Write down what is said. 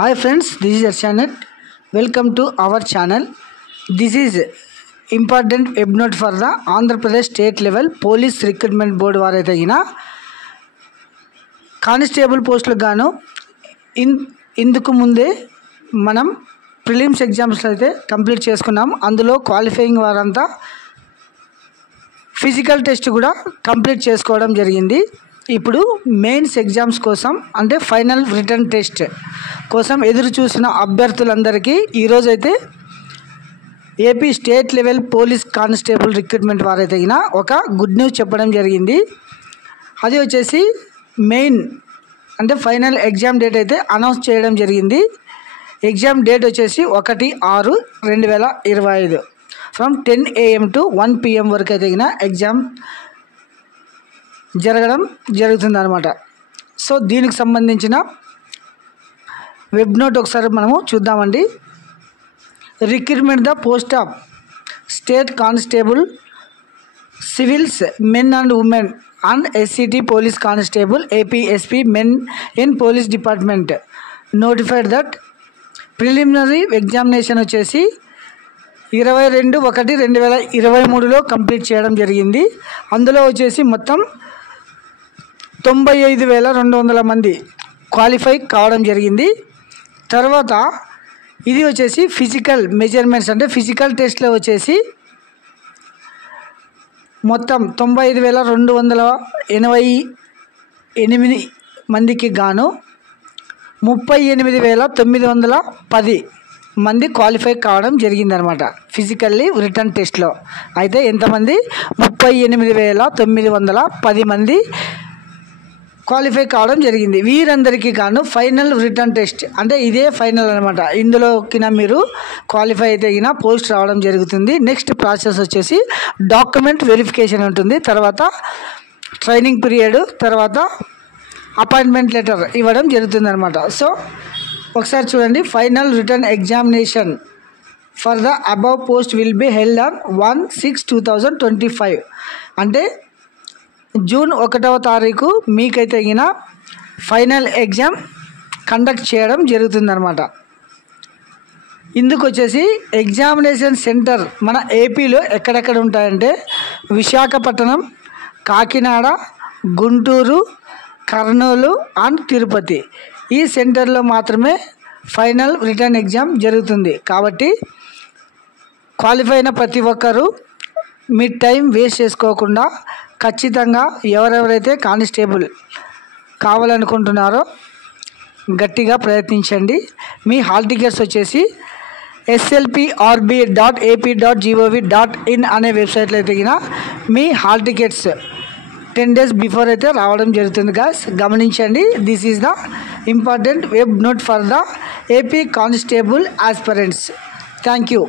Hi friends, this is Arshanet. Welcome to our channel. This is important web note for the Andhra Pradesh State Level Police Recruitment Board వారైతే అయినా constable పోస్టులకు గాను ఇందుకు ముందే మనం prelims exams అయితే complete చేసుకున్నాం. అందులో క్వాలిఫైయింగ్ వారంతా ఫిజికల్ టెస్ట్ కూడా కంప్లీట్ చేసుకోవడం జరిగింది. ఇప్పుడు మెయిన్స్ ఎగ్జామ్స్ కోసం అంటే ఫైనల్ రిటర్న్ టెస్ట్ కోసం ఎదురు చూసిన అభ్యర్థులందరికీ ఈరోజైతే AP state level police constable recruitment వారైతే ఒక గుడ్ న్యూస్ చెప్పడం జరిగింది. అది వచ్చేసి మెయిన్ అంటే ఫైనల్ ఎగ్జామ్ డేట్ అయితే అనౌన్స్ చేయడం జరిగింది. ఎగ్జామ్ డేట్ వచ్చేసి 1/6/2025 ఫ్రమ్ 10 AM to 1 PM వరకు అయితే ఎగ్జామ్ జరుగుతుంది అన్నమాట. సో దీనికి సంబంధించిన వెబ్ నోట్ ఒకసారి మనము చూద్దామండి. Recruitment the post of state constable civils men and women and SCT police constable APSP men in police department notified that preliminary examination వచ్చేసి 22/1/2023లో కంప్లీట్ చేయడం జరిగింది. అందులో వచ్చేసి మొత్తం 95,200 మంది క్వాలిఫై కావడం జరిగింది. తర్వాత ఇది వచ్చేసి ఫిజికల్ మెజర్మెంట్స్ అంటే ఫిజికల్ టెస్ట్లో వచ్చేసి మొత్తం 95,288 మందికి గాను 38,910 మంది క్వాలిఫై కావడం జరిగిందనమాట ఫిజికల్లీ రిటర్న్ టెస్ట్లో. అయితే ఎంతమంది 38,910 మంది క్వాలిఫై కావడం జరిగింది. వీరందరికీ గాను ఫైనల్ రిటర్న్ టెస్ట్ అంటే ఇదే ఫైనల్ అనమాట. ఇందులోకి మీరు క్వాలిఫై అయితే పోస్ట్ రావడం జరుగుతుంది. నెక్స్ట్ ప్రాసెస్ వచ్చేసి డాక్యుమెంట్ వెరిఫికేషన్ ఉంటుంది. తర్వాత ట్రైనింగ్ పీరియడ్, తర్వాత అపాయింట్మెంట్ లెటర్ ఇవ్వడం జరుగుతుంది అనమాట. సో ఒకసారి చూడండి. Final written examination for the above post will be held on 1/6/2025 అంటే జూన్ 1వ తారీఖు మీకైతే ఫైనల్ ఎగ్జామ్ కండక్ట్ చేయడం జరుగుతుందన్నమాట. ఇందుకు వచ్చేసి ఎగ్జామినేషన్ సెంటర్ మన ఏపీలో ఎక్కడెక్కడ ఉంటాయంటే విశాఖపట్నం, కాకినాడ, గుంటూరు, కర్నూలు అండ్ తిరుపతి. ఈ సెంటర్లో మాత్రమే ఫైనల్ రిటర్న్ ఎగ్జామ్ జరుగుతుంది. కాబట్టి క్వాలిఫై అయిన ప్రతి ఒక్కరూ మీ టైం వేస్ట్ చేసుకోకుండా ఖచ్చితంగా ఎవరెవరైతే కానిస్టేబుల్ కావాలనుకుంటున్నారో గట్టిగా ప్రయత్నించండి. మీ హాల్ టికెట్స్ వచ్చేసి slprb.ap.gov.in అనే వెబ్సైట్లో అయితే మీ హాల్ టికెట్స్ 10 days బిఫోర్ అయితే రావడం జరుగుతుంది. గాయ్స్ గమనించండి. This is the important web note for the AP constable aspirants. Thank you.